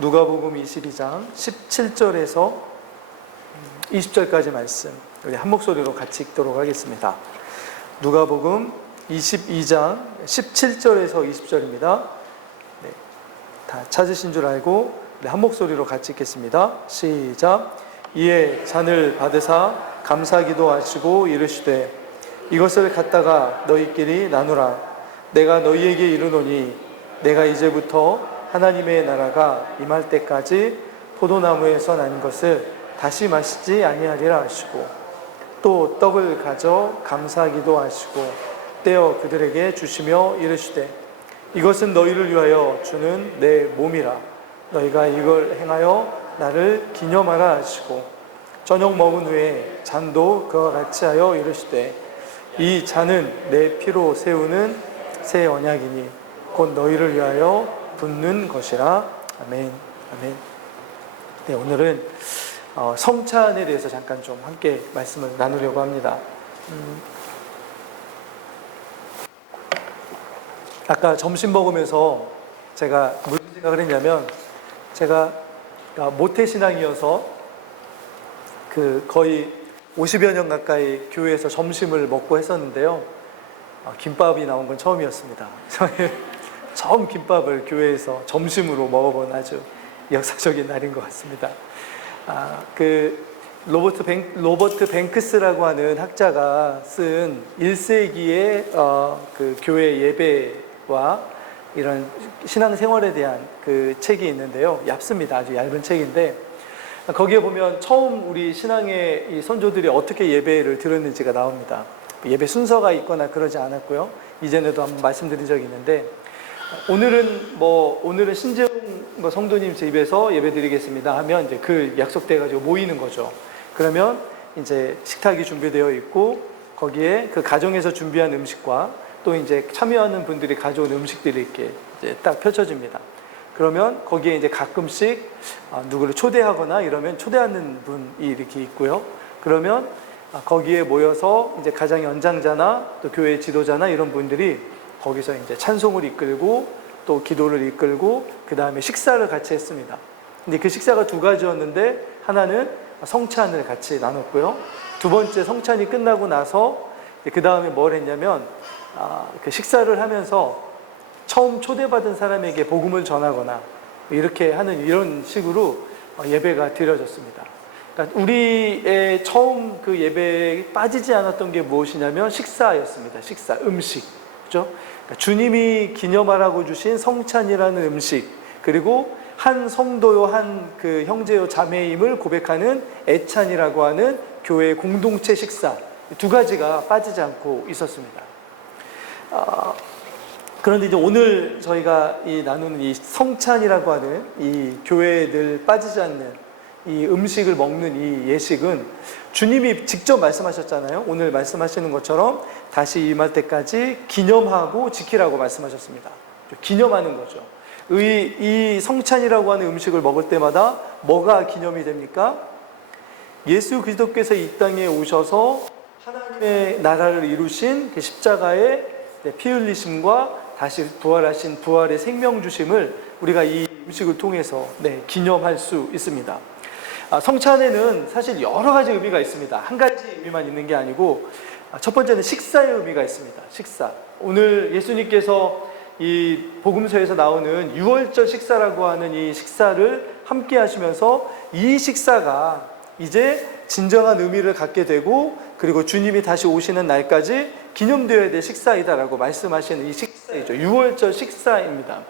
누가복음 22장 17절에서 20절까지 말씀 우리 한 목소리로 같이 읽도록 하겠습니다. 누가복음 22장 17절에서 20절입니다. 네, 다 찾으신 줄 알고 한 목소리로 같이 읽겠습니다. 시작. 이에 잔을 받으사 감사기도 하시고 이르시되 이것을 갖다가 너희끼리 나누라. 내가 너희에게 이르노니 내가 이제부터 하나님의 나라가 임할 때까지 포도나무에서 난 것을 다시 마시지 아니하리라 하시고 또 떡을 가져 감사기도 하시고 떼어 그들에게 주시며 이르시되 이것은 너희를 위하여 주는 내 몸이라. 너희가 이걸 행하여 나를 기념하라 하시고 저녁 먹은 후에 잔도 그와 같이 하여 이르시되 이 잔은 내 피로 세우는 새 언약이니 곧 너희를 위하여 붓는 것이라. 아멘. 아멘. 네, 오늘은 성찬에 대해서 잠깐 좀 함께 말씀을 나누려고 합니다. 아까 점심 먹으면서 제가 무슨 생각을 했냐면 제가 모태신앙이어서 거의 50여 년 가까이 교회에서 점심을 먹고 했었는데요. 김밥이 나온 건 처음이었습니다. 처음 김밥을 교회에서 점심으로 먹어본 아주 역사적인 날인 것 같습니다. 로버트 뱅크스라고 하는 학자가 쓴 1세기의 그 교회 예배와 이런 신앙생활에 대한 그 책이 있는데요. 얇습니다. 아주 얇은 책인데 거기에 보면 처음 우리 신앙의 이 선조들이 어떻게 예배를 드렸는지가 나옵니다. 예배 순서가 있거나 그러지 않았고요. 이전에도 한번 말씀드린 적이 있는데 오늘은 신재웅 성도님 집에서 예배 드리겠습니다 하면 이제 그 약속돼 가지고 모이는 거죠. 그러면 이제 식탁이 준비되어 있고 거기에 그 가정에서 준비한 음식과 또 이제 참여하는 분들이 가져온 음식들이 이렇게 이제 딱 펼쳐집니다. 그러면 거기에 이제 가끔씩 누구를 초대하거나 이러면 초대하는 분이 이렇게 있고요. 그러면 거기에 모여서 이제 가장 연장자나 또 교회 지도자나 이런 분들이 거기서 이제 찬송을 이끌고 또 기도를 이끌고 그 다음에 식사를 같이 했습니다. 근데 그 식사가 두 가지였는데 하나는 성찬을 같이 나눴고요. 두 번째 성찬이 끝나고 나서 그 다음에 뭘 했냐면 그 식사를 하면서 처음 초대받은 사람에게 복음을 전하거나 이렇게 하는 이런 식으로 예배가 드려졌습니다. 그러니까 우리의 처음 그 예배에 빠지지 않았던 게 무엇이냐면 식사였습니다. 식사, 음식. 그렇죠? 그러니까 주님이 기념하라고 주신 성찬이라는 음식, 그리고 한 성도요, 한 그 형제요, 자매임을 고백하는 애찬이라고 하는 교회의 공동체 식사, 두 가지가 빠지지 않고 있었습니다. 그런데 이제 오늘 저희가 나누는 이 성찬이라고 하는 이 교회들 빠지지 않는 이 음식을 먹는 이 예식은 주님이 직접 말씀하셨잖아요. 오늘 말씀하시는 것처럼 다시 임할 때까지 기념하고 지키라고 말씀하셨습니다. 기념하는 거죠. 이 성찬이라고 하는 음식을 먹을 때마다 뭐가 기념이 됩니까? 예수 그리스도께서 이 땅에 오셔서 하나님의 나라를 이루신 그 십자가의 피 흘리심과 다시 부활하신 부활의 생명 주심을 우리가 이 음식을 통해서 기념할 수 있습니다. 성찬에는 사실 여러 가지 의미가 있습니다. 한 가지 의미만 있는 게 아니고 첫 번째는 식사의 의미가 있습니다. 식사. 오늘 예수님께서 이 복음서에서 나오는 유월절 식사라고 하는 이 식사를 함께 하시면서 이 식사가 이제 진정한 의미를 갖게 되고 그리고 주님이 다시 오시는 날까지 기념되어야 될 식사이다라고 말씀하시는 이 식사이죠. 유월절 식사입니다.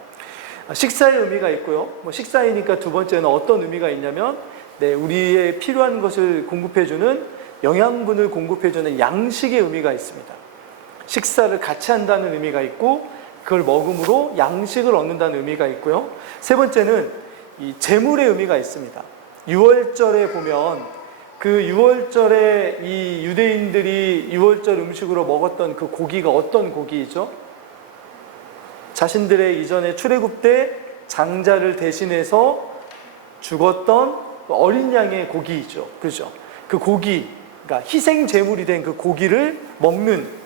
식사의 의미가 있고요. 식사이니까 두 번째는 어떤 의미가 있냐면 우리의 필요한 것을 공급해주는 영양분을 공급해주는 양식의 의미가 있습니다. 식사를 같이 한다는 의미가 있고 그걸 먹음으로 양식을 얻는다는 의미가 있고요. 세 번째는 이 제물의 의미가 있습니다. 유월절에 보면 그 유월절에 이 유대인들이 유월절 음식으로 먹었던 그 고기가 어떤 고기이죠? 자신들의 이전에 출애굽 때 장자를 대신해서 죽었던 어린 양의 고기이죠. 그죠? 그 고기, 그러니까 희생 제물이 된 그 고기를 먹는,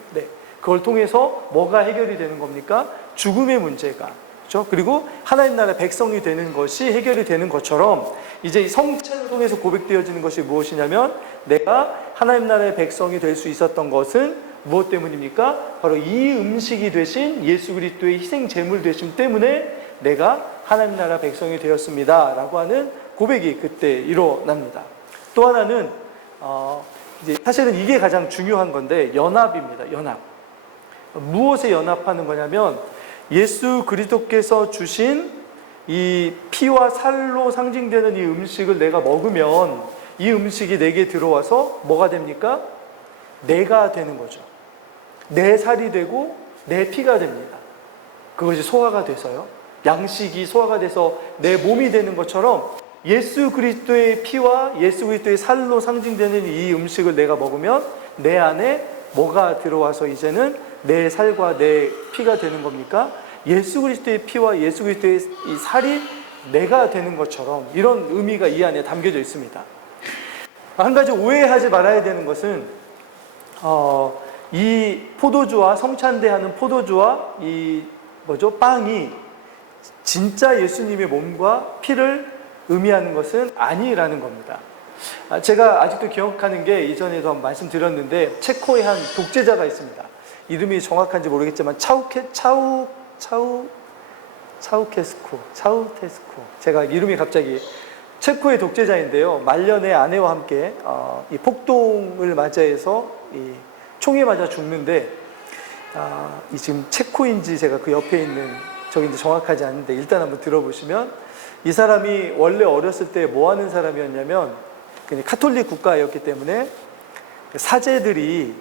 그걸 통해서 뭐가 해결이 되는 겁니까? 죽음의 문제가 그렇죠? 그리고 하나님 나라 백성이 되는 것이 해결이 되는 것처럼 이제 이 성찬을 통해서 고백되어지는 것이 무엇이냐면 내가 하나님 나라의 백성이 될 수 있었던 것은 무엇 때문입니까? 바로 이 음식이 되신 예수 그리스도의 희생 제물 되심 때문에 내가 하나님 나라 백성이 되었습니다 라고 하는 고백이 그때 일어납니다. 또 하나는 이제 사실은 이게 가장 중요한 건데 연합입니다. 연합. 무엇에 연합하는 거냐면 예수 그리스도께서 주신 이 피와 살로 상징되는 이 음식을 내가 먹으면 이 음식이 내게 들어와서 뭐가 됩니까? 내가 되는 거죠. 내 살이 되고 내 피가 됩니다. 그것이 소화가 돼서요. 양식이 소화가 돼서 내 몸이 되는 것처럼 예수 그리스도의 피와 예수 그리스도의 살로 상징되는 이 음식을 내가 먹으면 내 안에 뭐가 들어와서 이제는 내 살과 내 피가 되는 겁니까? 예수 그리스도의 피와 예수 그리스도의 이 살이 내가 되는 것처럼 이런 의미가 이 안에 담겨져 있습니다. 한 가지 오해하지 말아야 되는 것은 이 포도주와 성찬대하는 포도주와 이 빵이 진짜 예수님의 몸과 피를 의미하는 것은 아니라는 겁니다. 제가 아직도 기억하는 게 이전에도 한번 말씀드렸는데 체코의 한 독재자가 있습니다. 이름이 정확한지 모르겠지만 차우테스쿠. 제가 이름이 갑자기 체코의 독재자인데요. 말년에 아내와 함께 이 폭동을 맞이해서 이 총에 맞아 죽는데 이 지금 체코인지 제가 그 옆에 있는 저기인지 정확하지 않은데 일단 한번 들어보시면 이 사람이 원래 어렸을 때 뭐 하는 사람이었냐면 그냥 카톨릭 국가였기 때문에 사제들이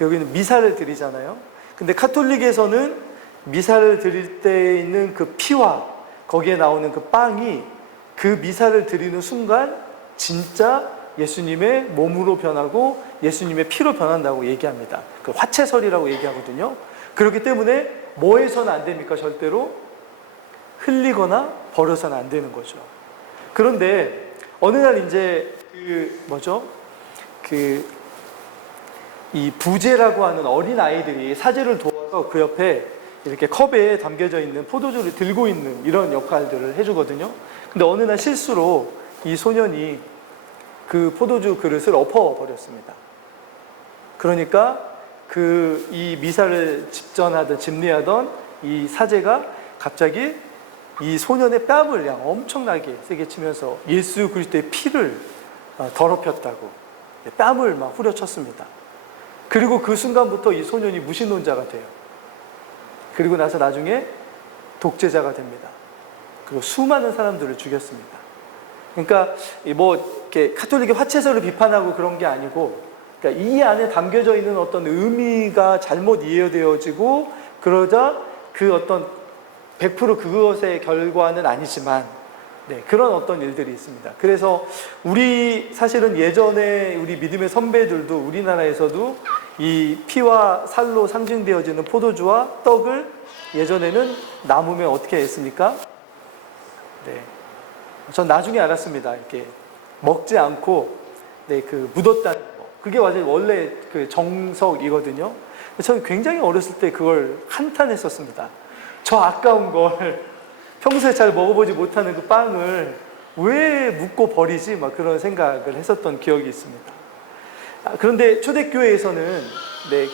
여기는 미사를 드리잖아요. 근데 카톨릭에서는 미사를 드릴 때 있는 그 피와 거기에 나오는 그 빵이 그 미사를 드리는 순간 진짜 예수님의 몸으로 변하고 예수님의 피로 변한다고 얘기합니다. 그 화채설이라고 얘기하거든요. 그렇기 때문에 뭐 해서는 안 됩니까? 절대로 흘리거나 버려서는 안 되는 거죠. 그런데 어느 날 이제 이 부제라고 하는 어린 아이들이 사제를 도와서 그 옆에 이렇게 컵에 담겨져 있는 포도주를 들고 있는 이런 역할들을 해주거든요. 근데 어느 날 실수로 이 소년이 그 포도주 그릇을 엎어버렸습니다. 그러니까 이 미사를 집례하던 이 사제가 갑자기 이 소년의 뺨을 그냥 엄청나게 세게 치면서 예수 그리스도의 피를 더럽혔다고 뺨을 막 후려쳤습니다. 그리고 그 순간부터 이 소년이 무신론자가 돼요. 그리고 나서 나중에 독재자가 됩니다. 그리고 수많은 사람들을 죽였습니다. 그러니까 이렇게 카톨릭의 화채설을 비판하고 그런 게 아니고, 그러니까 이 안에 담겨져 있는 어떤 의미가 잘못 이해되어지고 그러자 그 어떤 100% 그것의 결과는 아니지만 그런 어떤 일들이 있습니다. 그래서 사실은 예전에 우리 믿음의 선배들도 우리나라에서도 이 피와 살로 상징되어지는 포도주와 떡을 예전에는 남으면 어떻게 했습니까? 전 나중에 알았습니다. 이렇게 먹지 않고 묻었다는 거. 그게 원래 그 정석이거든요. 저는 굉장히 어렸을 때 그걸 한탄했었습니다. 저 아까운 걸 평소에 잘 먹어보지 못하는 그 빵을 왜 묻고 버리지? 막 그런 생각을 했었던 기억이 있습니다. 그런데 초대교회에서는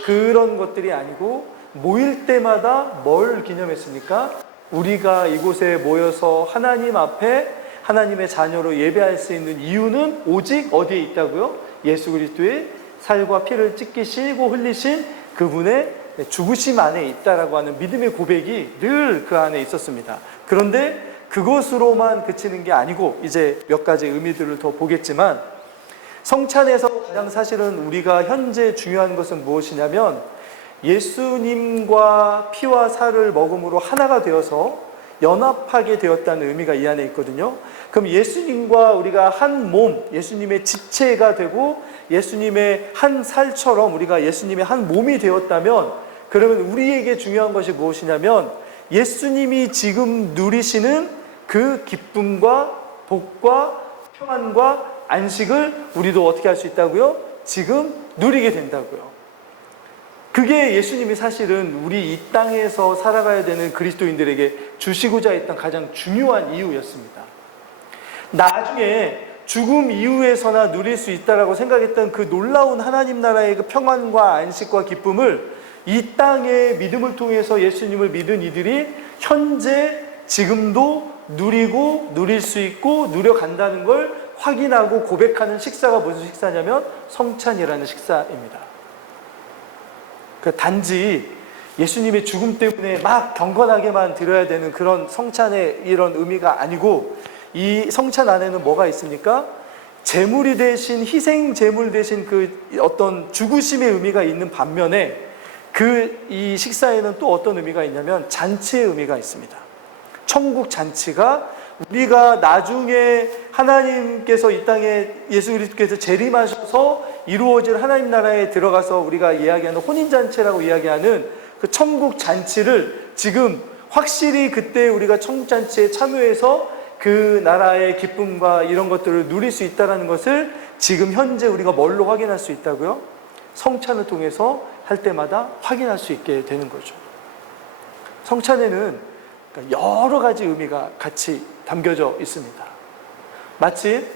그런 것들이 아니고 모일 때마다 뭘 기념했습니까? 우리가 이곳에 모여서 하나님 앞에 하나님의 자녀로 예배할 수 있는 이유는 오직 어디에 있다고요? 예수 그리스도의 살과 피를 찢기시고 흘리신 그분의 죽으심 안에 있다라고 하는 믿음의 고백이 늘 그 안에 있었습니다. 그런데 그것으로만 그치는 게 아니고 이제 몇 가지 의미들을 더 보겠지만, 성찬에서 가장 사실은 우리가 현재 중요한 것은 무엇이냐면 예수님과 피와 살을 먹음으로 하나가 되어서 연합하게 되었다는 의미가 이 안에 있거든요. 그럼 예수님과 우리가 한 몸, 예수님의 지체가 되고 예수님의 한 살처럼 우리가 예수님의 한 몸이 되었다면, 그러면 우리에게 중요한 것이 무엇이냐면 예수님이 지금 누리시는 그 기쁨과 복과 평안과 안식을 우리도 어떻게 할 수 있다고요? 지금 누리게 된다고요. 그게 예수님이 사실은 우리 이 땅에서 살아가야 되는 그리스도인들에게 주시고자 했던 가장 중요한 이유였습니다. 나중에 죽음 이후에서나 누릴 수 있다라고 생각했던 그 놀라운 하나님 나라의 그 평안과 안식과 기쁨을 이 땅의 믿음을 통해서 예수님을 믿은 이들이 현재 지금도 누리고 누릴 수 있고 누려간다는 걸 확인하고 고백하는 식사가 무슨 식사냐면 성찬이라는 식사입니다. 단지 예수님의 죽음 때문에 막 경건하게만 드려야 되는 그런 성찬의 이런 의미가 아니고, 이 성찬 안에는 뭐가 있습니까? 제물이 대신, 희생 제물 대신 그 어떤 죽으심의 의미가 있는 반면에 이 식사에는 또 어떤 의미가 있냐면 잔치의 의미가 있습니다. 천국 잔치가 우리가 나중에 하나님께서 이 땅에 예수 그리스도께서 재림하셔서 이루어질 하나님 나라에 들어가서 우리가 이야기하는 혼인잔치라고 이야기하는 그 천국 잔치를 지금 확실히 그때 우리가 천국 잔치에 참여해서 그 나라의 기쁨과 이런 것들을 누릴 수 있다는 것을 지금 현재 우리가 뭘로 확인할 수 있다고요? 성찬을 통해서 할 때마다 확인할 수 있게 되는 거죠. 성찬에는 여러 가지 의미가 같이 담겨져 있습니다. 마치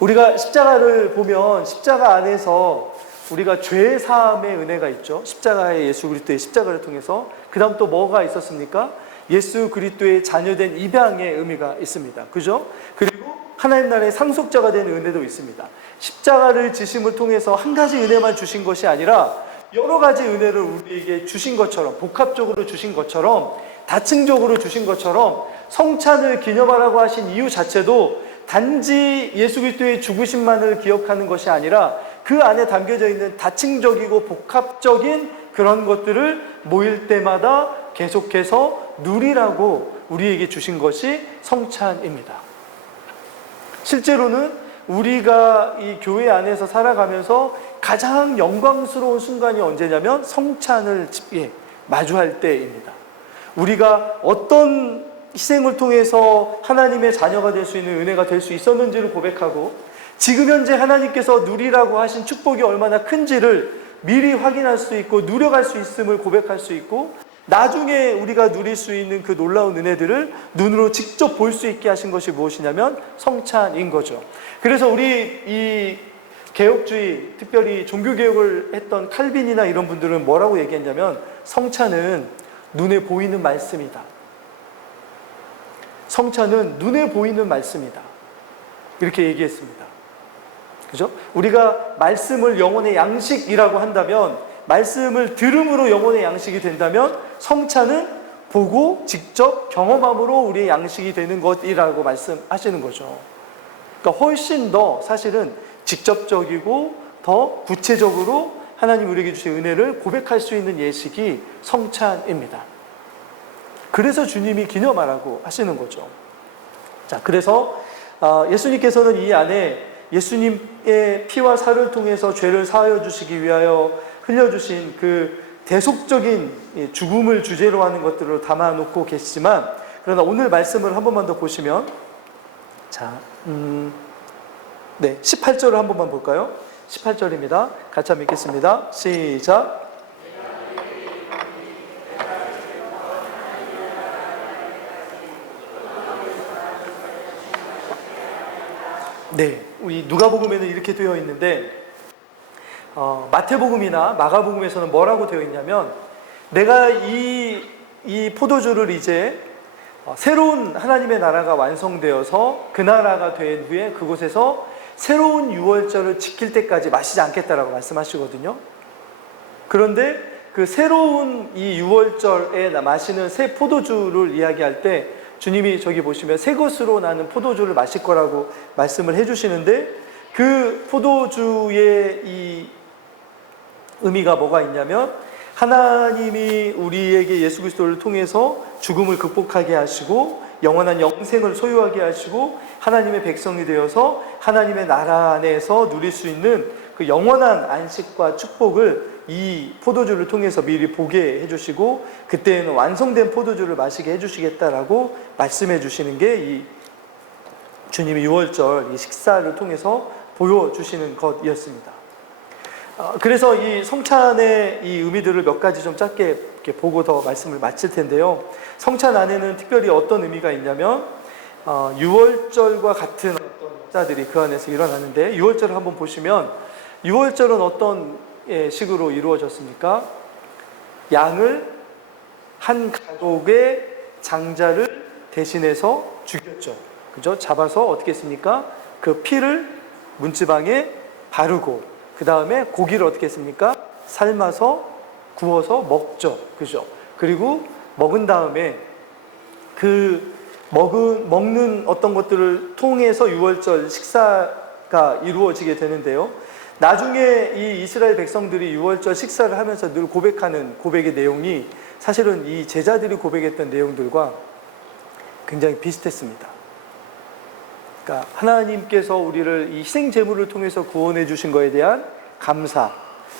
우리가 십자가를 보면 십자가 안에서 우리가 죄 사함의 은혜가 있죠. 십자가의 예수 그리스도의 십자가를 통해서. 그 다음 또 뭐가 있었습니까? 예수 그리스도의 자녀된 입양의 의미가 있습니다. 그죠? 그리고 하나님 나라의 상속자가 되는 은혜도 있습니다. 십자가를 지심을 통해서 한 가지 은혜만 주신 것이 아니라 여러 가지 은혜를 우리에게 주신 것처럼, 복합적으로 주신 것처럼, 다층적으로 주신 것처럼 성찬을 기념하라고 하신 이유 자체도 단지 예수 그리스도의 죽으심만을 기억하는 것이 아니라 그 안에 담겨져 있는 다층적이고 복합적인 그런 것들을 모일 때마다 계속해서 누리라고 우리에게 주신 것이 성찬입니다. 실제로는 우리가 이 교회 안에서 살아가면서 가장 영광스러운 순간이 언제냐면 성찬을 마주할 때입니다. 우리가 어떤 희생을 통해서 하나님의 자녀가 될 수 있는 은혜가 될 수 있었는지를 고백하고, 지금 현재 하나님께서 누리라고 하신 축복이 얼마나 큰지를 미리 확인할 수 있고 누려갈 수 있음을 고백할 수 있고, 나중에 우리가 누릴 수 있는 그 놀라운 은혜들을 눈으로 직접 볼 수 있게 하신 것이 무엇이냐면 성찬인 거죠. 그래서 우리 이 개혁주의, 특별히 종교개혁을 했던 칼빈이나 이런 분들은 뭐라고 얘기했냐면 성찬은 눈에 보이는 말씀이다. 성찬은 눈에 보이는 말씀이다. 이렇게 얘기했습니다. 그죠? 우리가 말씀을 영혼의 양식이라고 한다면, 말씀을 들음으로 영혼의 양식이 된다면 성찬은 보고 직접 경험함으로 우리의 양식이 되는 것이라고 말씀하시는 거죠. 그러니까 훨씬 더 사실은 직접적이고 더 구체적으로 하나님 우리에게 주신 은혜를 고백할 수 있는 예식이 성찬입니다. 그래서 주님이 기념하라고 하시는 거죠. 자, 그래서 예수님께서는 이 안에 예수님의 피와 살을 통해서 죄를 사하여 주시기 위하여 흘려주신 그 대속적인 죽음을 주제로 하는 것들을 담아놓고 계시지만, 그러나 오늘 말씀을 한 번만 더 보시면, 자, 18절을 한 번만 볼까요? 18절입니다. 같이 한번 읽겠습니다. 시작. 네, 우리 누가복음에는 이렇게 되어 있는데, 마태복음이나 마가복음에서는 뭐라고 되어 있냐면, 내가 이 포도주를 이제 새로운 하나님의 나라가 완성되어서 그 나라가 된 후에 그곳에서 새로운 유월절을 지킬 때까지 마시지 않겠다라고 말씀하시거든요. 그런데 그 새로운 이 유월절에 마시는 새 포도주를 이야기할 때 주님이 저기 보시면 새 것으로 나는 포도주를 마실 거라고 말씀을 해주시는데, 그 포도주의 이 의미가 뭐가 있냐면, 하나님이 우리에게 예수 그리스도를 통해서 죽음을 극복하게 하시고 영원한 영생을 소유하게 하시고 하나님의 백성이 되어서 하나님의 나라 안에서 누릴 수 있는 그 영원한 안식과 축복을 이 포도주를 통해서 미리 보게 해주시고, 그때에는 완성된 포도주를 마시게 해주시겠다라고 말씀해 주시는 게 이 주님이 유월절 이 식사를 통해서 보여주시는 것이었습니다. 그래서 이 성찬의 이 의미들을 몇 가지 좀 짧게 이렇게 보고 더 말씀을 마칠 텐데요. 성찬 안에는 특별히 어떤 의미가 있냐면 유월절과 같은 어떤 역사들이 그 안에서 일어나는데, 유월절을 한번 보시면 유월절은 어떤 식으로 이루어졌습니까? 양을 한 가족의 장자를 대신해서 죽였죠. 그죠? 잡아서 어떻게 했습니까? 그 피를 문지방에 바르고, 그 다음에 고기를 어떻게 했습니까? 삶아서 구워서 먹죠. 그죠? 그리고 먹은 다음에 그 먹는 어떤 것들을 통해서 유월절 식사가 이루어지게 되는데요. 나중에 이 이스라엘 백성들이 유월절 식사를 하면서 늘 고백하는 고백의 내용이 사실은 이 제자들이 고백했던 내용들과 굉장히 비슷했습니다. 그러니까 하나님께서 우리를 이 희생 제물을 통해서 구원해 주신 것에 대한 감사,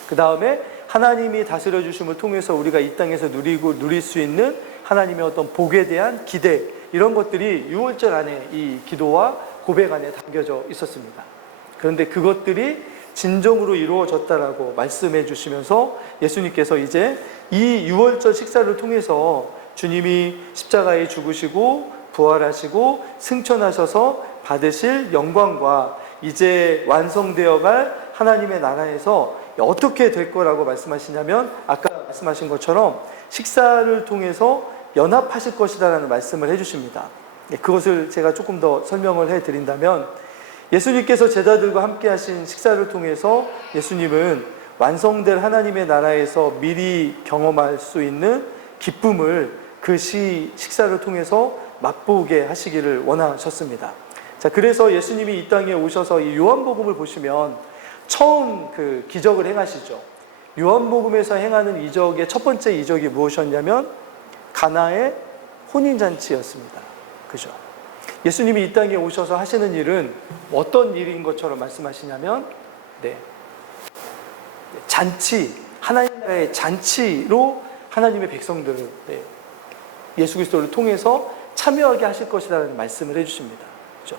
그 다음에 하나님이 다스려 주심을 통해서 우리가 이 땅에서 누릴 수 있는 하나님의 어떤 복에 대한 기대, 이런 것들이 유월절 안에 이 기도와 고백 안에 담겨져 있었습니다. 그런데 그것들이 진정으로 이루어졌다라고 말씀해 주시면서 예수님께서 이제 이 유월절 식사를 통해서 주님이 십자가에 죽으시고 부활하시고 승천하셔서 받으실 영광과 이제 완성되어 갈 하나님의 나라에서 어떻게 될 거라고 말씀하시냐면, 아까 말씀하신 것처럼 식사를 통해서 연합하실 것이다라는 말씀을 해주십니다. 그것을 제가 조금 더 설명을 해드린다면, 예수님께서 제자들과 함께 하신 식사를 통해서 예수님은 완성될 하나님의 나라에서 미리 경험할 수 있는 기쁨을 그 식사를 통해서 맛보게 하시기를 원하셨습니다. 자, 그래서 예수님이 이 땅에 오셔서 이 요한복음을 보시면 처음 그 기적을 행하시죠. 요한복음에서 행하는 이적의 첫 번째 이적이 무엇이었냐면 가나의 혼인잔치였습니다. 그죠? 예수님이 이 땅에 오셔서 하시는 일은 어떤 일인 것처럼 말씀하시냐면, 잔치, 하나님 나라의 잔치로 하나님의 백성들을 예수 그리스도를 통해서 참여하게 하실 것이라는 말씀을 해주십니다. 그렇죠?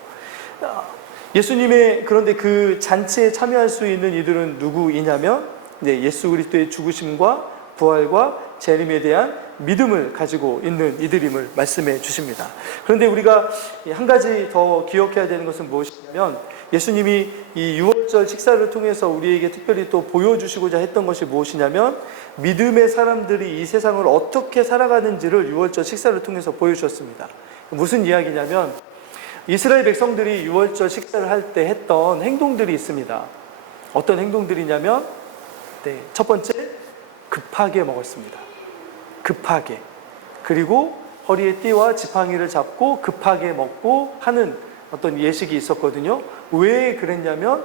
예수님의, 그런데 그 잔치에 참여할 수 있는 이들은 누구이냐면 예수 그리스도의 죽으심과 부활과 재림에 대한 믿음을 가지고 있는 이들임을 말씀해 주십니다. 그런데 우리가 한 가지 더 기억해야 되는 것은 무엇이냐면, 예수님이 이 유월절 식사를 통해서 우리에게 특별히 또 보여주시고자 했던 것이 무엇이냐면, 믿음의 사람들이 이 세상을 어떻게 살아가는지를 유월절 식사를 통해서 보여주셨습니다. 무슨 이야기냐면, 이스라엘 백성들이 유월절 식사를 할 때 했던 행동들이 있습니다. 어떤 행동들이냐면, 첫 번째, 급하게 먹었습니다. 급하게. 그리고 허리에 띠와 지팡이를 잡고 급하게 먹고 하는 어떤 예식이 있었거든요. 왜 그랬냐면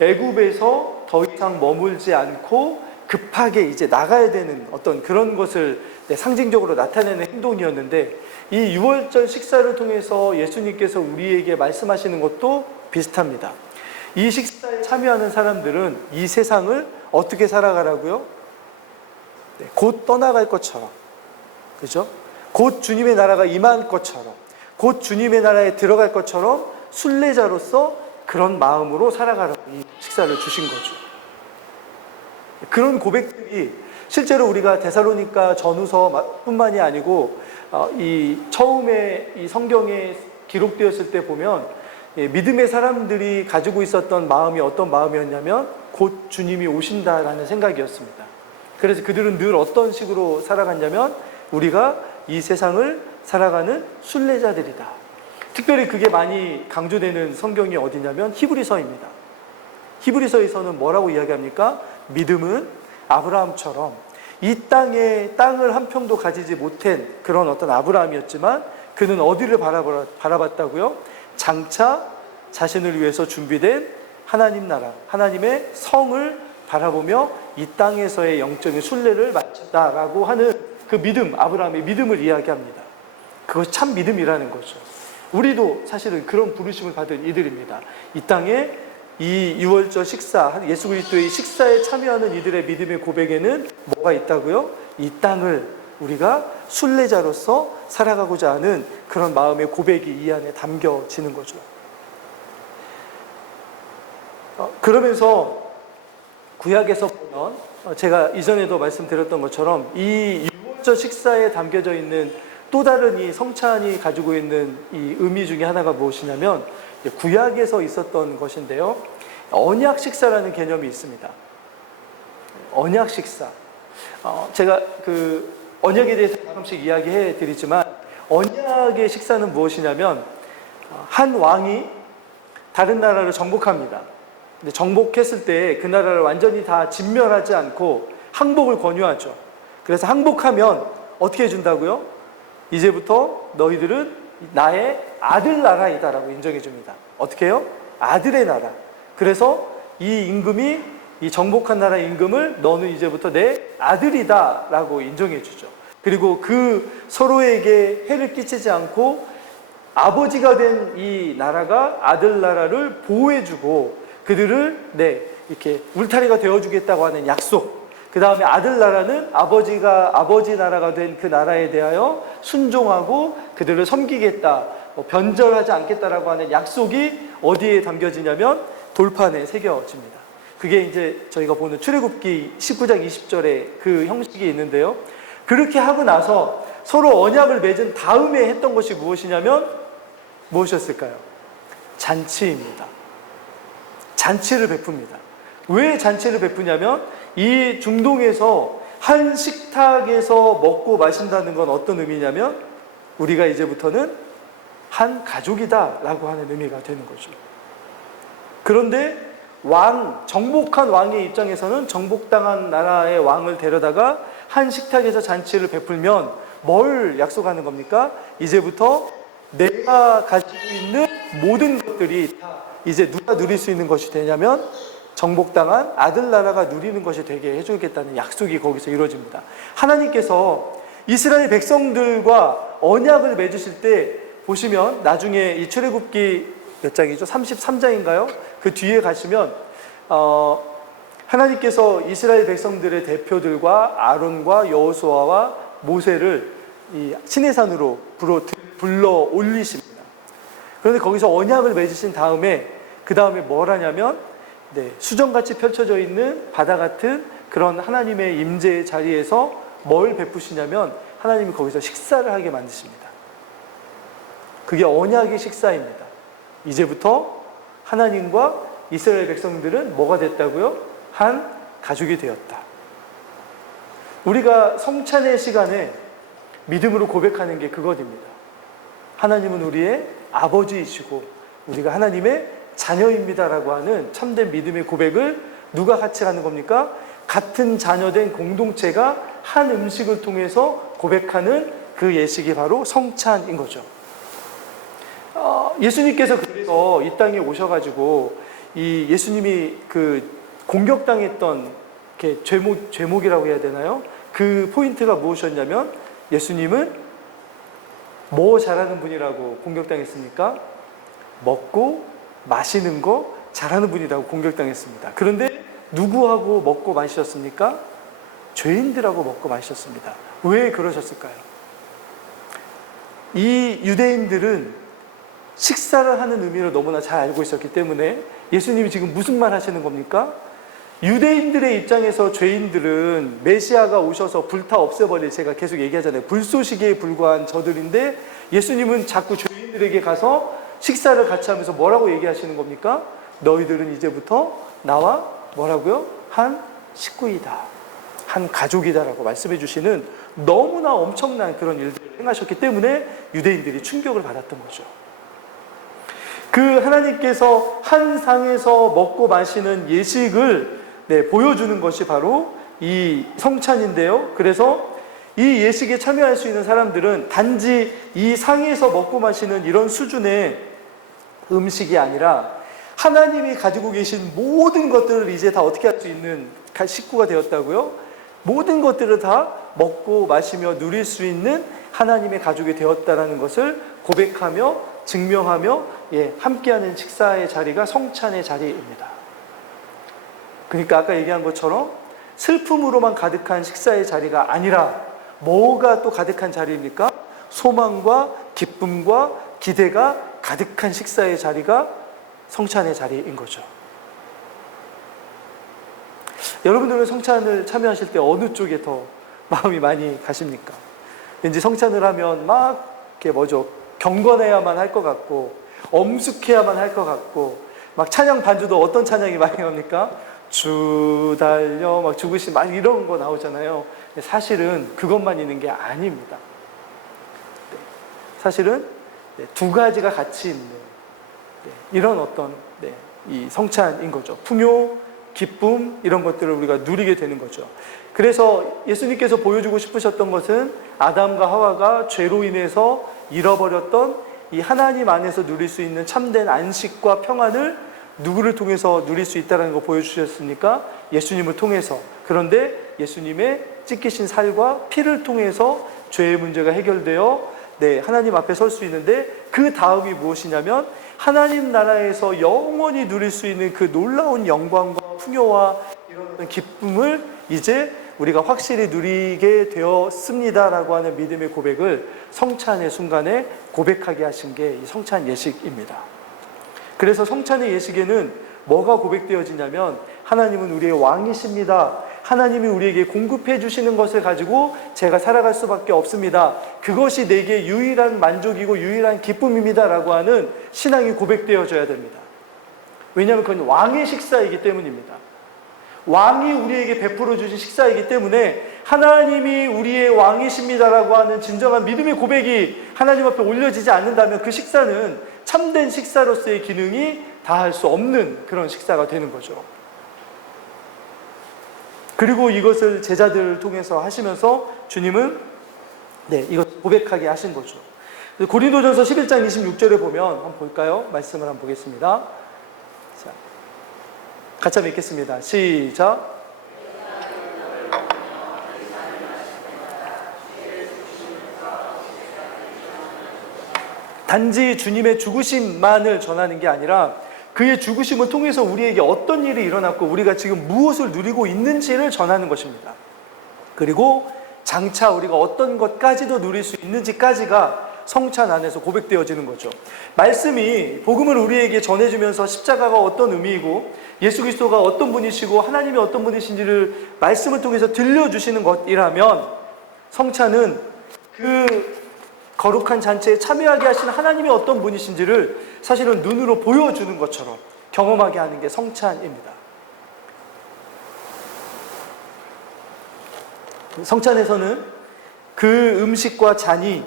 애굽에서 더 이상 머물지 않고 급하게 이제 나가야 되는 어떤 그런 것을 상징적으로 나타내는 행동이었는데, 이 유월절 식사를 통해서 예수님께서 우리에게 말씀하시는 것도 비슷합니다. 이 식사에 참여하는 사람들은 이 세상을 어떻게 살아가라고요? 곧 떠나갈 것처럼, 그죠? 곧 주님의 나라가 임할 것처럼, 곧 주님의 나라에 들어갈 것처럼 순례자로서 그런 마음으로 살아가라고 이 식사를 주신 거죠. 그런 고백들이 실제로 우리가 데살로니가 전후서 뿐만이 아니고 이 처음에 이 성경에 기록되었을 때 보면 믿음의 사람들이 가지고 있었던 마음이 어떤 마음이었냐면 곧 주님이 오신다라는 생각이었습니다. 그래서 그들은 늘 어떤 식으로 살아갔냐면 우리가 이 세상을 살아가는 순례자들이다. 특별히 그게 많이 강조되는 성경이 어디냐면 히브리서입니다. 히브리서에서는 뭐라고 이야기합니까? 믿음은 아브라함처럼 이 땅을 한 평도 가지지 못한 그런 어떤 아브라함이었지만 그는 어디를 바라봤다고요? 장차 자신을 위해서 준비된 하나님 나라, 하나님의 성을 바라보며 이 땅에서의 영적인 순례를 마쳤다라고 하는 그 믿음, 아브라함의 믿음을 이야기합니다. 그것이 참 믿음이라는 거죠. 우리도 사실은 그런 부르심을 받은 이들입니다. 이 땅에 이 유월절 식사, 예수 그리스도의 식사에 참여하는 이들의 믿음의 고백에는 뭐가 있다고요? 이 땅을 우리가 순례자로서 살아가고자 하는 그런 마음의 고백이 이 안에 담겨지는 거죠. 그러면서 구약에서 보면 제가 이전에도 말씀드렸던 것처럼 이 유월절 식사에 담겨져 있는 또 다른 이 성찬이 가지고 있는 이 의미 중에 하나가 무엇이냐면 구약에서 있었던 것인데요. 언약 식사라는 개념이 있습니다. 언약 식사. 제가 그 언약에 대해서 가끔씩 이야기해 드리지만 언약의 식사는 무엇이냐면 한 왕이 다른 나라를 정복합니다. 근데 정복했을 때 그 나라를 완전히 다 진멸하지 않고 항복을 권유하죠. 그래서 항복하면 어떻게 해준다고요? 이제부터 너희들은 나의 아들 나라이다라고 인정해 줍니다. 어떻게 해요? 아들의 나라. 그래서 이 임금이 이 정복한 나라 임금을 너는 이제부터 내 아들이다라고 인정해 주죠. 그리고 그 서로에게 해를 끼치지 않고 아버지가 된 이 나라가 아들 나라를 보호해주고 그들을 이렇게 울타리가 되어주겠다고 하는 약속. 그 다음에 아들 나라는 아버지 나라가 된 그 나라에 대하여 순종하고 그들을 섬기겠다, 변절하지 않겠다라고 하는 약속이 어디에 담겨지냐면 돌판에 새겨집니다. 그게 이제 저희가 보는 출애굽기 19장 20절에 그 형식이 있는데요. 그렇게 하고 나서 서로 언약을 맺은 다음에 했던 것이 무엇이냐면 무엇이었을까요? 잔치입니다. 잔치를 베풉니다. 왜 잔치를 베푸냐면 이 중동에서 한 식탁에서 먹고 마신다는 건 어떤 의미냐면 우리가 이제부터는 한 가족이다라고 하는 의미가 되는 거죠. 그런데 정복한 왕의 입장에서는 정복당한 나라의 왕을 데려다가 한 식탁에서 잔치를 베풀면 뭘 약속하는 겁니까? 이제부터 내가 가지고 있는 모든 것들이 다 이제 누가 누릴 수 있는 것이 되냐면 정복당한 아들 나라가 누리는 것이 되게 해주겠다는 약속이 거기서 이루어집니다. 하나님께서 이스라엘 백성들과 언약을 맺으실 때 보시면 나중에 이 출애굽기 몇 장이죠? 33장인가요? 그 뒤에 가시면 하나님께서 이스라엘 백성들의 대표들과 아론과 여호수아와 모세를 이 시내산으로 불러 올리십니다. 그런데 거기서 언약을 맺으신 다음에 그 다음에 뭘 하냐면 수정같이 펼쳐져 있는 바다 같은 그런 하나님의 임재의 자리에서 뭘 베푸시냐면 하나님이 거기서 식사를 하게 만드십니다. 그게 언약의 식사입니다. 이제부터 하나님과 이스라엘 백성들은 뭐가 됐다고요? 한 가족이 되었다. 우리가 성찬의 시간에 믿음으로 고백하는 게 그것입니다. 하나님은 우리의 아버지이시고 우리가 하나님의 자녀입니다라고 하는 참된 믿음의 고백을 누가 같이 하는 겁니까? 같은 자녀된 공동체가 한 음식을 통해서 고백하는 그 예식이 바로 성찬인 거죠. 예수님께서 그래서 이 땅에 오셔가지고 이 예수님이 그 공격당했던 죄목이라고 해야 되나요? 그 포인트가 무엇이었냐면 예수님은 뭐 잘하는 분이라고 공격당했습니까? 먹고 마시는 거 잘하는 분이라고 공격당했습니다. 그런데 누구하고 먹고 마셨습니까? 죄인들하고 먹고 마셨습니다. 왜 그러셨을까요? 이 유대인들은 식사를 하는 의미를 너무나 잘 알고 있었기 때문에 예수님이 지금 무슨 말 하시는 겁니까? 유대인들의 입장에서 죄인들은 메시아가 오셔서 불타 없애버릴, 제가 계속 얘기하잖아요. 불쏘시개에 불과한 저들인데 예수님은 자꾸 죄인들에게 가서 식사를 같이 하면서 뭐라고 얘기하시는 겁니까? 너희들은 이제부터 나와 뭐라고요? 한 식구이다. 한 가족이다라고 말씀해 주시는 너무나 엄청난 그런 일들을 행하셨기 때문에 유대인들이 충격을 받았던 거죠. 그 하나님께서 한 상에서 먹고 마시는 예식을 보여주는 것이 바로 이 성찬인데요. 그래서 이 예식에 참여할 수 있는 사람들은 단지 이 상에서 먹고 마시는 이런 수준의 음식이 아니라 하나님이 가지고 계신 모든 것들을 이제 다 어떻게 할 수 있는 식구가 되었다고요? 모든 것들을 다 먹고 마시며 누릴 수 있는 하나님의 가족이 되었다라는 것을 고백하며 증명하며 함께하는 식사의 자리가 성찬의 자리입니다. 그러니까 아까 얘기한 것처럼 슬픔으로만 가득한 식사의 자리가 아니라 뭐가 또 가득한 자리입니까? 소망과 기쁨과 기대가 가득한 식사의 자리가 성찬의 자리인 거죠. 여러분들은 성찬을 참여하실 때 어느 쪽에 더 마음이 많이 가십니까? 왠지 성찬을 하면 막 이렇게 뭐죠? 경건해야만 할 것 같고 엄숙해야만 할 것 같고 막 찬양 반주도 어떤 찬양이 많이 나옵니까? 주 달려 막 죽으신 막 이런 거 나오잖아요. 근데 사실은 그것만 있는 게 아닙니다. 사실은 두 가지가 같이 있는 이런 어떤 이 성찬인 거죠. 풍요, 기쁨 이런 것들을 우리가 누리게 되는 거죠. 그래서 예수님께서 보여주고 싶으셨던 것은 아담과 하와가 죄로 인해서 잃어버렸던 이 하나님 안에서 누릴 수 있는 참된 안식과 평안을 누구를 통해서 누릴 수 있다는 거 보여주셨습니까? 예수님을 통해서. 그런데 예수님의 찢기신 살과 피를 통해서 죄의 문제가 해결되어 하나님 앞에 설 수 있는데, 그 다음이 무엇이냐면 하나님 나라에서 영원히 누릴 수 있는 그 놀라운 영광과 풍요와 이런 기쁨을 이제 우리가 확실히 누리게 되었습니다라고 하는 믿음의 고백을 성찬의 순간에 고백하게 하신 게 이 성찬 예식입니다. 그래서 성찬의 예식에는 뭐가 고백되어지냐면 하나님은 우리의 왕이십니다. 하나님이 우리에게 공급해 주시는 것을 가지고 제가 살아갈 수밖에 없습니다. 그것이 내게 유일한 만족이고 유일한 기쁨입니다 라고 하는 신앙이 고백되어져야 됩니다. 왜냐하면 그건 왕의 식사이기 때문입니다. 왕이 우리에게 베풀어 주신 식사이기 때문에 하나님이 우리의 왕이십니다라고 하는 진정한 믿음의 고백이 하나님 앞에 올려지지 않는다면 그 식사는 참된 식사로서의 기능이 다할 수 없는 그런 식사가 되는 거죠. 그리고 이것을 제자들을 통해서 하시면서 주님은 이것 고백하게 하신 거죠. 고린도전서 11장 26절에 보면 한번 볼까요? 말씀을 한번 보겠습니다. 자, 같이 한번 읽겠습니다. 시작. 단지 주님의 죽으심만을 전하는 게 아니라 그의 죽으심을 통해서 우리에게 어떤 일이 일어났고 우리가 지금 무엇을 누리고 있는지를 전하는 것입니다. 그리고 장차 우리가 어떤 것까지도 누릴 수 있는지까지가 성찬 안에서 고백되어지는 거죠. 말씀이 복음을 우리에게 전해주면서 십자가가 어떤 의미이고 예수 그리스도가 어떤 분이시고 하나님이 어떤 분이신지를 말씀을 통해서 들려주시는 것이라면 성찬은 그 거룩한 잔치에 참여하게 하신 하나님이 어떤 분이신지를 사실은 눈으로 보여주는 것처럼 경험하게 하는 게 성찬입니다. 성찬에서는 그 음식과 잔이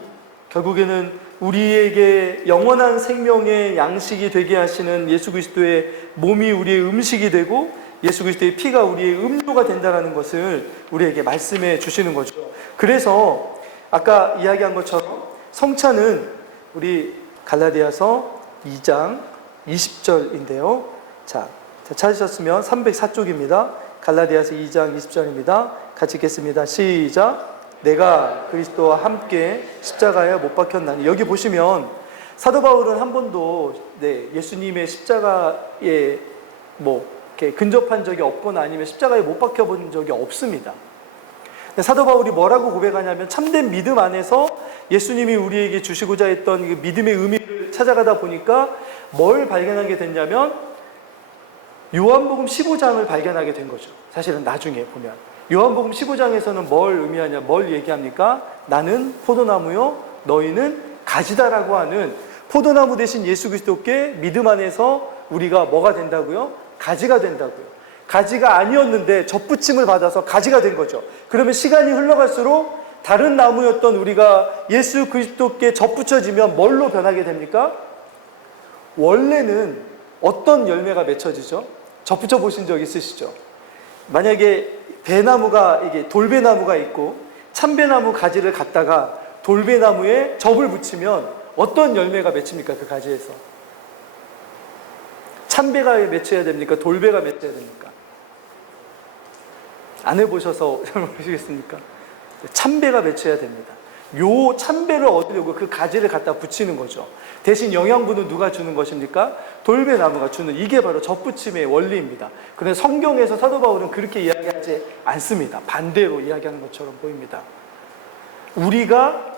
결국에는 우리에게 영원한 생명의 양식이 되게 하시는 예수 그리스도의 몸이 우리의 음식이 되고 예수 그리스도의 피가 우리의 음료가 된다는 것을 우리에게 말씀해 주시는 거죠. 그래서 아까 이야기한 것처럼 성찬은 우리 갈라디아서 2장 20절인데요. 자, 찾으셨으면 304쪽입니다. 갈라디아서 2장 20절입니다. 같이 읽겠습니다. 시작. 내가 그리스도와 함께 십자가에 못 박혔나니. 여기 보시면 사도 바울은 한 번도 예수님의 십자가에 이렇게 근접한 적이 없거나 아니면 십자가에 못 박혀 본 적이 없습니다. 사도 바울이 뭐라고 고백하냐면 참된 믿음 안에서 예수님이 우리에게 주시고자 했던 그 믿음의 의미를 찾아가다 보니까 뭘 발견하게 됐냐면 요한복음 15장을 발견하게 된 거죠. 사실은 나중에 보면 요한복음 15장에서는 뭘 의미하냐, 뭘 얘기합니까? 나는 포도나무요 너희는 가지다라고 하는 포도나무 대신 예수 그리스도께 믿음 안에서 우리가 뭐가 된다고요? 가지가 된다고요. 가지가 아니었는데 접붙임을 받아서 가지가 된 거죠. 그러면 시간이 흘러갈수록 다른 나무였던 우리가 예수 그리스도께 접붙여지면 뭘로 변하게 됩니까? 원래는 어떤 열매가 맺혀지죠? 접붙여 보신 적 있으시죠? 만약에 배나무가 이게 돌배나무가 있고 참배나무 가지를 갖다가 돌배나무에 접을 붙이면 어떤 열매가 맺힙니까? 그 가지에서 참배가 맺혀야 됩니까? 돌배가 맺혀야 됩니까? 안 해보셔서 모르시겠습니까? 참배가 맺혀야 됩니다. 요 참배를 얻으려고 그 가지를 갖다 붙이는 거죠. 대신 영양분은 누가 주는 것입니까? 돌배나무가 주는, 이게 바로 접붙임의 원리입니다. 그런데 성경에서 사도 바울은 그렇게 이야기하지 않습니다. 반대로 이야기하는 것처럼 보입니다. 우리가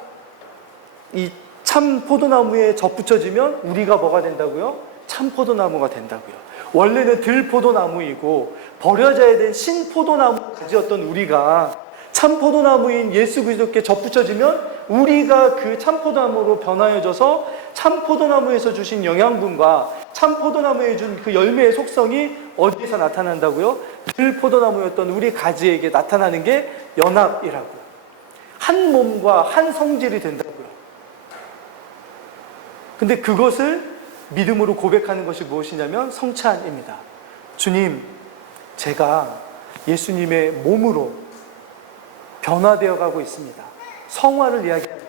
이 참 포도나무에 접붙여지면 우리가 뭐가 된다고요? 참 포도나무가 된다고요. 원래는 들포도나무이고 버려져야 된 신포도나무 가지였던 우리가 참포도나무인 예수 그리스도께 접붙여지면 우리가 그 참포도나무로 변하여져서 참포도나무에서 주신 영양분과 참포도나무에 준 그 열매의 속성이 어디에서 나타난다고요? 들포도나무였던 우리 가지에게 나타나는 게 연합이라고요. 한 몸과 한 성질이 된다고요. 근데 그것을 믿음으로 고백하는 것이 무엇이냐면 성찬입니다. 주님, 제가 예수님의 몸으로 변화되어 가고 있습니다. 성화를 이야기하는 거죠.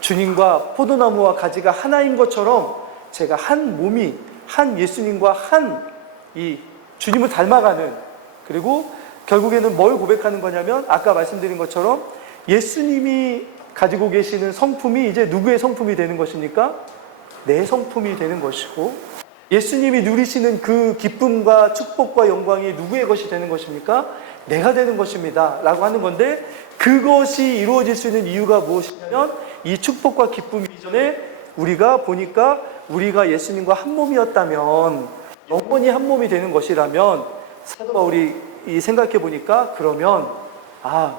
주님과 포도나무와 가지가 하나인 것처럼 제가 한 몸이 한 예수님과 한 이 주님을 닮아가는, 그리고 결국에는 뭘 고백하는 거냐면 아까 말씀드린 것처럼 예수님이 가지고 계시는 성품이 이제 누구의 성품이 되는 것입니까? 내 성품이 되는 것이고, 예수님이 누리시는 그 기쁨과 축복과 영광이 누구의 것이 되는 것입니까? 내가 되는 것입니다 라고 하는 건데, 그것이 이루어질 수 있는 이유가 무엇이냐면 이 축복과 기쁨 이전에 우리가 보니까 우리가 예수님과 한 몸이었다면, 영원히 한 몸이 되는 것이라면, 사도 바울이 생각해 보니까 그러면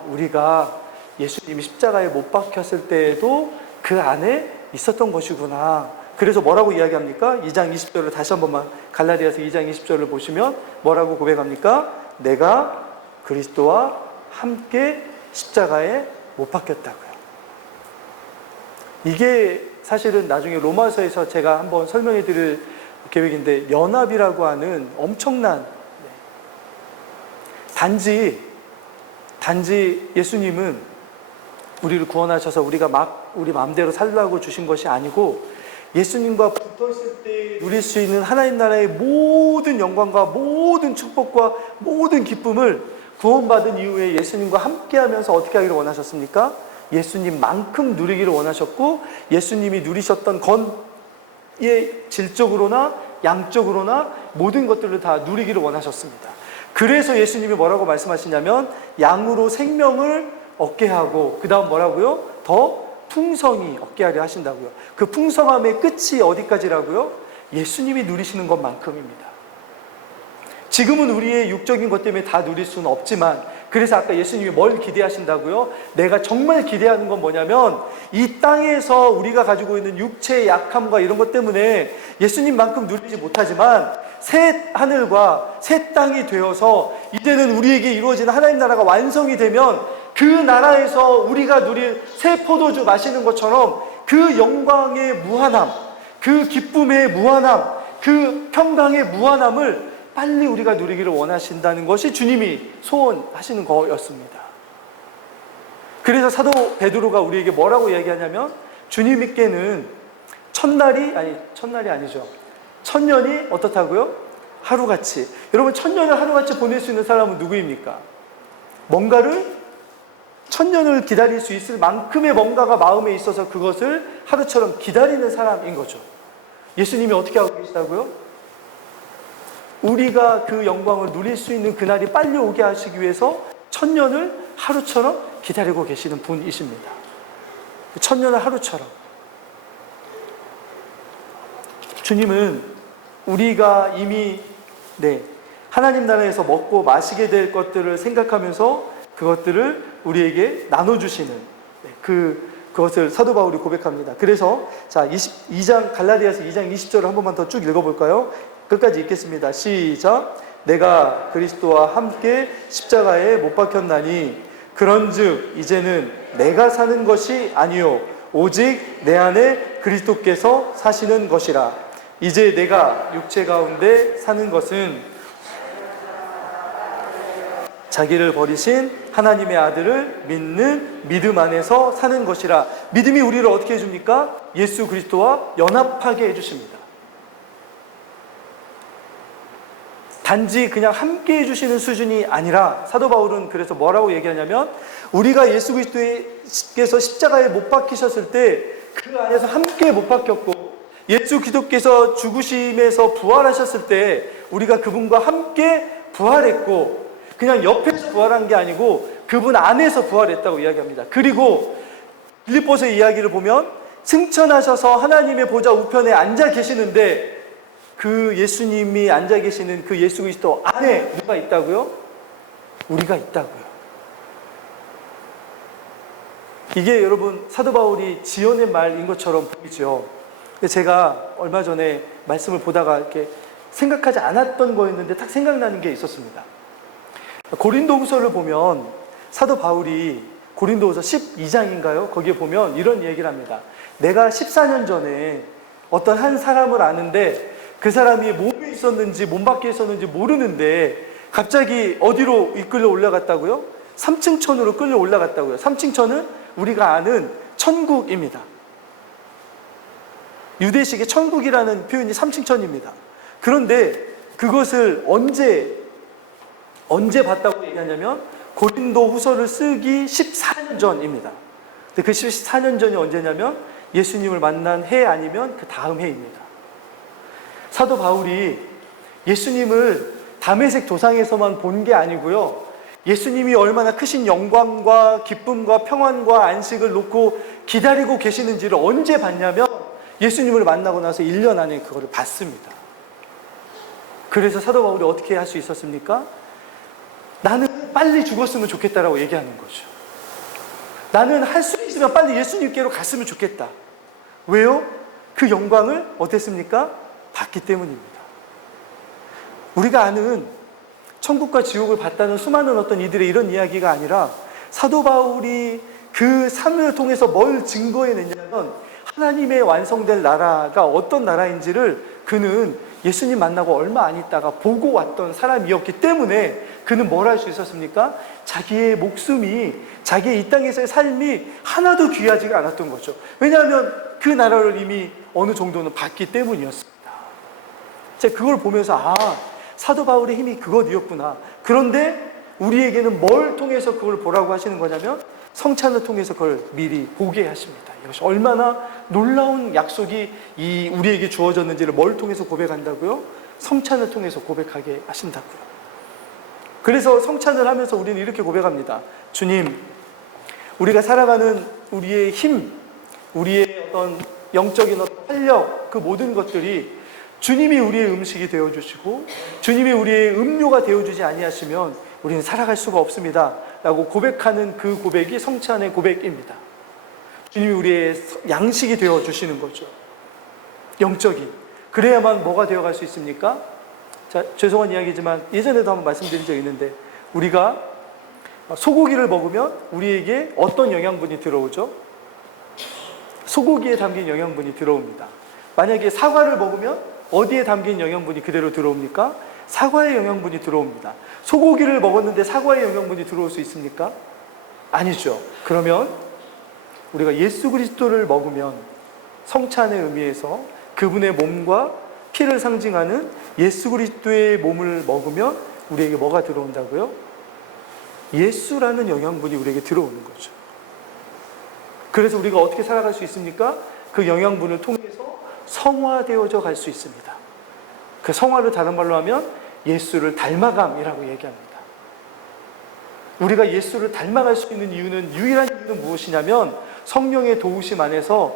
우리가 예수님이 십자가에 못 박혔을 때에도 그 안에 있었던 것이구나. 그래서 뭐라고 이야기합니까? 2장 20절을 다시 한 번만, 갈라디아서 2장 20절을 보시면 뭐라고 고백합니까? 내가 그리스도와 함께 십자가에 못 박혔다고요. 이게 사실은 나중에 로마서에서 제가 한번 설명해 드릴 계획인데, 연합이라고 하는 엄청난, 단지 예수님은 우리를 구원하셔서 우리가 막 우리 마음대로 살라고 주신 것이 아니고, 예수님과 붙어있을 때 누릴 수 있는 하나님 나라의 모든 영광과 모든 축복과 모든 기쁨을 구원받은 이후에 예수님과 함께하면서 어떻게 하기를 원하셨습니까? 예수님만큼 누리기를 원하셨고, 예수님이 누리셨던 건의 질적으로나 양적으로나 모든 것들을 다 누리기를 원하셨습니다. 그래서 예수님이 뭐라고 말씀하시냐면 양으로 생명을 얻게 하고, 그 다음 뭐라고요? 더 풍성히 얻게 하려 하신다고요. 그 풍성함의 끝이 어디까지라고요? 예수님이 누리시는 것만큼입니다. 지금은 우리의 육적인 것 때문에 다 누릴 수는 없지만, 그래서 아까 예수님이 뭘 기대하신다고요? 내가 정말 기대하는 건 뭐냐면, 이 땅에서 우리가 가지고 있는 육체의 약함과 이런 것 때문에 예수님만큼 누리지 못하지만, 새 하늘과 새 땅이 되어서 이제는 우리에게 이루어지는 하나님 나라가 완성이 되면, 그 나라에서 우리가 누릴 새 포도주 마시는 것처럼 그 영광의 무한함, 그 기쁨의 무한함, 그 평강의 무한함을 빨리 우리가 누리기를 원하신다는 것이 주님이 소원하시는 거였습니다. 그래서 사도 베드로가 우리에게 뭐라고 이야기하냐면, 주님께는 천년이 어떻다고요? 하루같이. 여러분, 천년을 하루같이 보낼 수 있는 사람은 누구입니까? 뭔가를 천년을 기다릴 수 있을 만큼의 뭔가가 마음에 있어서 그것을 하루처럼 기다리는 사람인 거죠. 예수님이 어떻게 하고 계시다고요? 우리가 그 영광을 누릴 수 있는 그날이 빨리 오게 하시기 위해서 천년을 하루처럼 기다리고 계시는 분이십니다. 천년을 하루처럼. 주님은 우리가 이미 하나님 나라에서 먹고 마시게 될 것들을 생각하면서 그것들을 우리에게 나눠주시는, 그것을 사도 바울이 고백합니다. 그래서 자, 22장, 갈라디아서 2장 20절을 한 번만 더 쭉 읽어볼까요? 끝까지 읽겠습니다. 시작. 내가 그리스도와 함께 십자가에 못 박혔나니 그런즉 이제는 내가 사는 것이 아니요 오직 내 안에 그리스도께서 사시는 것이라. 이제 내가 육체 가운데 사는 것은 자기를 버리신 하나님의 아들을 믿는 믿음 안에서 사는 것이라. 믿음이 우리를 어떻게 해줍니까? 예수 그리스도와 연합하게 해주십니다. 단지 그냥 함께 해주시는 수준이 아니라, 사도 바울은 그래서 뭐라고 얘기하냐면, 우리가 예수 그리스도께서 십자가에 못 박히셨을 때 그 안에서 함께 못 박혔고, 예수 그리스도께서 죽으심에서 부활하셨을 때 우리가 그분과 함께 부활했고, 그냥 옆에서 부활한 게 아니고 그분 안에서 부활했다고 이야기합니다. 그리고 빌립보서 이야기를 보면 승천하셔서 하나님의 보좌 우편에 앉아 계시는데, 그 예수님이 앉아 계시는 그 예수 그리스도 안에 누가 있다고요? 우리가 있다고요. 이게 여러분 사도 바울이 지어낸 말인 것처럼 보이죠. 근데 제가 얼마 전에 말씀을 보다가 이렇게 생각하지 않았던 거였는데 딱 생각나는 게 있었습니다. 고린도후서를 보면 사도 바울이 고린도후서 12장인가요? 거기에 보면 이런 얘기를 합니다. 내가 14년 전에 어떤 한 사람을 아는데 그 사람이 몸에 있었는지 몸 밖에 있었는지 모르는데 갑자기 어디로 이끌려 올라갔다고요? 3층 천으로 끌려 올라갔다고요. 3층 천은 우리가 아는 천국입니다. 유대식의 천국이라는 표현이 3층 천입니다. 그런데 그것을 언제 봤다고 얘기하냐면 고린도 후서를 쓰기 14년 전입니다. 근데 그 14년 전이 언제냐면 예수님을 만난 해 아니면 그 다음 해입니다. 사도 바울이 예수님을 다메섹 도상에서만 본 게 아니고요. 예수님이 얼마나 크신 영광과 기쁨과 평안과 안식을 놓고 기다리고 계시는지를 언제 봤냐면 예수님을 만나고 나서 1년 안에 그거를 봤습니다. 그래서 사도 바울이 어떻게 할 수 있었습니까? 나는 빨리 죽었으면 좋겠다라고 얘기하는 거죠. 나는 할 수 있으면 빨리 예수님께로 갔으면 좋겠다. 왜요? 그 영광을 어땠습니까? 봤기 때문입니다. 우리가 아는 천국과 지옥을 봤다는 수많은 어떤 이들의 이런 이야기가 아니라 사도 바울이 그 삶을 통해서 뭘 증거해냈냐면 하나님의 완성될 나라가 어떤 나라인지를 그는 예수님 만나고 얼마 안 있다가 보고 왔던 사람이었기 때문에 그는 뭘 할 수 있었습니까? 자기의 목숨이, 자기의 이 땅에서의 삶이 하나도 귀하지가 않았던 거죠. 왜냐하면 그 나라를 이미 어느 정도는 봤기 때문이었습니다. 제가 그걸 보면서 사도 바울의 힘이 그것이었구나. 그런데 우리에게는 뭘 통해서 그걸 보라고 하시는 거냐면 성찬을 통해서 그걸 미리 보게 하십니다. 이것이 얼마나 놀라운 약속이 우리에게 주어졌는지를 뭘 통해서 고백한다고요? 성찬을 통해서 고백하게 하신다고요. 그래서 성찬을 하면서 우리는 이렇게 고백합니다. 주님, 우리가 살아가는 우리의 힘, 우리의 어떤 영적인 어떤 활력, 그 모든 것들이 주님이 우리의 음식이 되어주시고 주님이 우리의 음료가 되어주지 아니하시면 우리는 살아갈 수가 없습니다 라고 고백하는 그 고백이 성찬의 고백입니다. 주님이 우리의 양식이 되어주시는 거죠. 영적인. 그래야만 뭐가 되어갈 수 있습니까? 자, 죄송한 이야기지만 예전에도 한번 말씀드린 적이 있는데 우리가 소고기를 먹으면 우리에게 어떤 영양분이 들어오죠? 소고기에 담긴 영양분이 들어옵니다. 만약에 사과를 먹으면 어디에 담긴 영양분이 그대로 들어옵니까? 사과의 영양분이 들어옵니다. 소고기를 먹었는데 사과의 영양분이 들어올 수 있습니까? 아니죠. 그러면 우리가 예수 그리스도를 먹으면 성찬의 의미에서 그분의 몸과 피를 상징하는 예수 그리스도의 몸을 먹으면 우리에게 뭐가 들어온다고요? 예수라는 영양분이 우리에게 들어오는 거죠. 그래서 우리가 어떻게 살아갈 수 있습니까? 그 영양분을 통해서 성화되어져 갈 수 있습니다. 그 성화를 다른 말로 하면 예수를 닮아감이라고 얘기합니다. 우리가 예수를 닮아갈 수 있는 이유는, 유일한 이유는 무엇이냐면 성령의 도우심 안에서,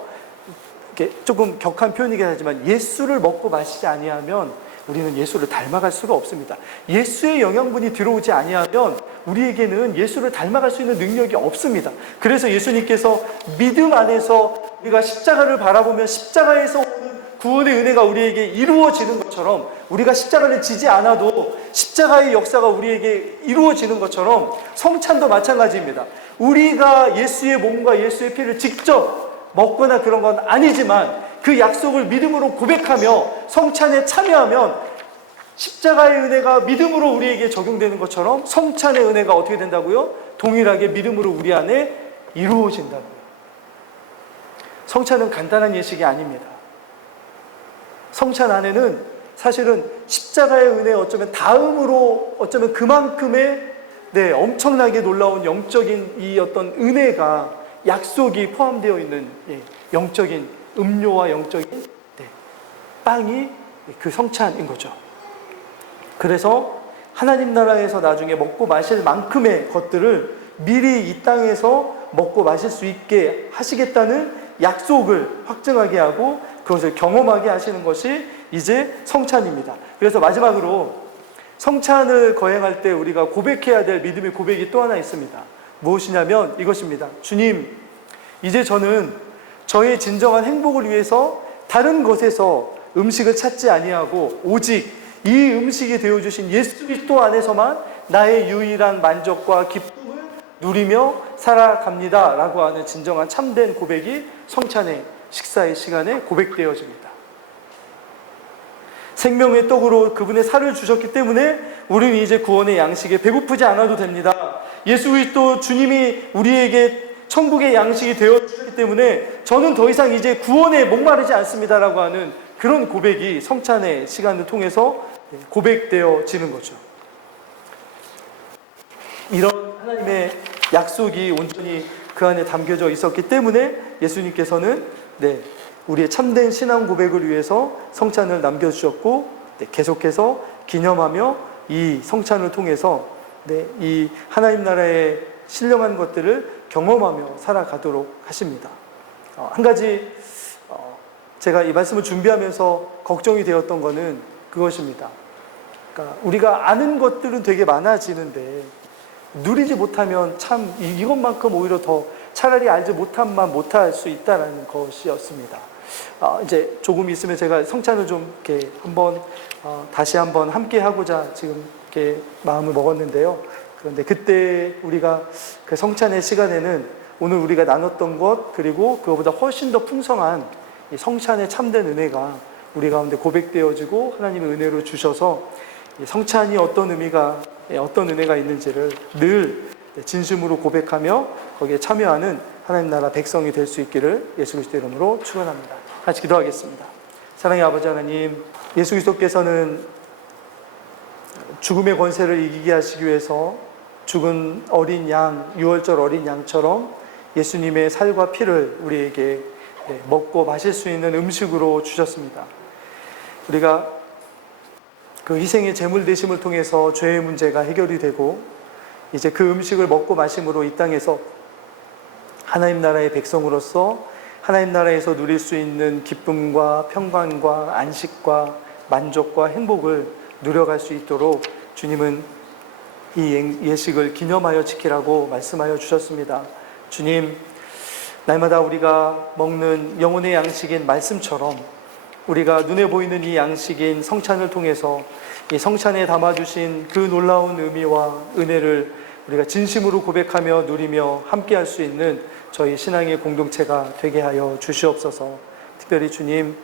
이렇게 조금 격한 표현이긴 하지만 예수를 먹고 마시지 아니하면 우리는 예수를 닮아갈 수가 없습니다. 예수의 영양분이 들어오지 아니하면 우리에게는 예수를 닮아갈 수 있는 능력이 없습니다. 그래서 예수님께서 믿음 안에서 우리가 십자가를 바라보면 십자가에서 오는 구원의 은혜가 우리에게 이루어지는 것처럼, 우리가 십자가를 지지 않아도 십자가의 역사가 우리에게 이루어지는 것처럼 성찬도 마찬가지입니다. 우리가 예수의 몸과 예수의 피를 직접 먹거나 그런 건 아니지만 그 약속을 믿음으로 고백하며 성찬에 참여하면 십자가의 은혜가 믿음으로 우리에게 적용되는 것처럼 성찬의 은혜가 어떻게 된다고요? 동일하게 믿음으로 우리 안에 이루어진다고요. 성찬은 간단한 예식이 아닙니다. 성찬 안에는 사실은 십자가의 은혜 어쩌면 다음으로 어쩌면 그만큼의 엄청나게 놀라운 영적인 이 어떤 은혜가, 약속이 포함되어 있는 영적인 음료와 영적인 빵이 그 성찬인 거죠. 그래서 하나님 나라에서 나중에 먹고 마실 만큼의 것들을 미리 이 땅에서 먹고 마실 수 있게 하시겠다는 약속을 확증하게 하고 그것을 경험하게 하시는 것이 이제 성찬입니다. 그래서 마지막으로 성찬을 거행할 때 우리가 고백해야 될 믿음의 고백이 또 하나 있습니다. 무엇이냐면 이것입니다. 주님, 이제 저는 저의 진정한 행복을 위해서 다른 것에서 음식을 찾지 아니하고 오직 이 음식이 되어주신 예수 그리스도 안에서만 나의 유일한 만족과 기쁨을 누리며 살아갑니다 라고 하는 진정한 참된 고백이 성찬의 식사의 시간에 고백되어집니다. 생명의 떡으로 그분의 살을 주셨기 때문에 우리는 이제 구원의 양식에 배고프지 않아도 됩니다. 예수 그리스도 주님이 우리에게 천국의 양식이 되어주셨기 때문에 저는 더 이상 이제 구원에 목마르지 않습니다라고 하는 그런 고백이 성찬의 시간을 통해서 고백되어지는 거죠. 이런 하나님의 약속이 온전히 그 안에 담겨져 있었기 때문에 예수님께서는 우리의 참된 신앙 고백을 위해서 성찬을 남겨주셨고 계속해서 기념하며 이 성찬을 통해서 이 하나님 나라의 신령한 것들을 경험하며 살아가도록 하십니다. 한 가지 제가 이 말씀을 준비하면서 걱정이 되었던 것은 그것입니다. 그러니까 우리가 아는 것들은 되게 많아지는데 누리지 못하면 참 이것만큼 오히려 더 차라리 알지 못함만 못할 수 있다는 것이었습니다. 이제 조금 있으면 제가 성찬을 좀 이렇게 다시 한번 함께 하고자 지금 이렇게 마음을 먹었는데요. 그런데 그때 우리가 그 성찬의 시간에는 오늘 우리가 나눴던 것 그리고 그거보다 훨씬 더 풍성한 이 성찬의 참된 은혜가 우리 가운데 고백되어지고 하나님의 은혜로 주셔서 성찬이 어떤 의미가 어떤 은혜가 있는지를 늘 진심으로 고백하며 거기에 참여하는 하나님 나라 백성이 될 수 있기를 예수 그리스도 이름으로 축원합니다. 같이 기도하겠습니다. 사랑의 아버지 하나님, 예수 그리스도께서는 죽음의 권세를 이기게 하시기 위해서 죽은 어린 양, 유월절 어린 양처럼 예수님의 살과 피를 우리에게 먹고 마실 수 있는 음식으로 주셨습니다. 우리가 그 희생의 제물 되심을 통해서 죄의 문제가 해결이 되고 이제 그 음식을 먹고 마심으로 이 땅에서 하나님 나라의 백성으로서 하나님 나라에서 누릴 수 있는 기쁨과 평강과 안식과 만족과 행복을 누려갈 수 있도록 주님은 이 예식을 기념하여 지키라고 말씀하여 주셨습니다. 주님, 날마다 우리가 먹는 영혼의 양식인 말씀처럼 우리가 눈에 보이는 이 양식인 성찬을 통해서 이 성찬에 담아주신 그 놀라운 의미와 은혜를 우리가 진심으로 고백하며 누리며 함께할 수 있는 저희 신앙의 공동체가 되게 하여 주시옵소서. 특별히 주님,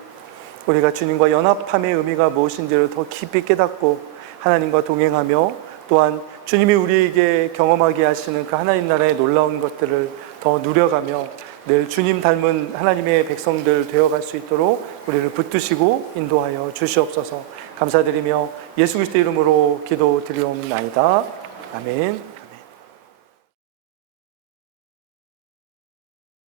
우리가 주님과 연합함의 의미가 무엇인지를 더 깊이 깨닫고 하나님과 동행하며 또한 주님이 우리에게 경험하게 하시는 그 하나님 나라의 놀라운 것들을 더 누려가며 늘 주님 닮은 하나님의 백성들 되어갈 수 있도록 우리를 붙드시고 인도하여 주시옵소서. 감사드리며 예수 그리스도 이름으로 기도드리옵나이다. 아멘.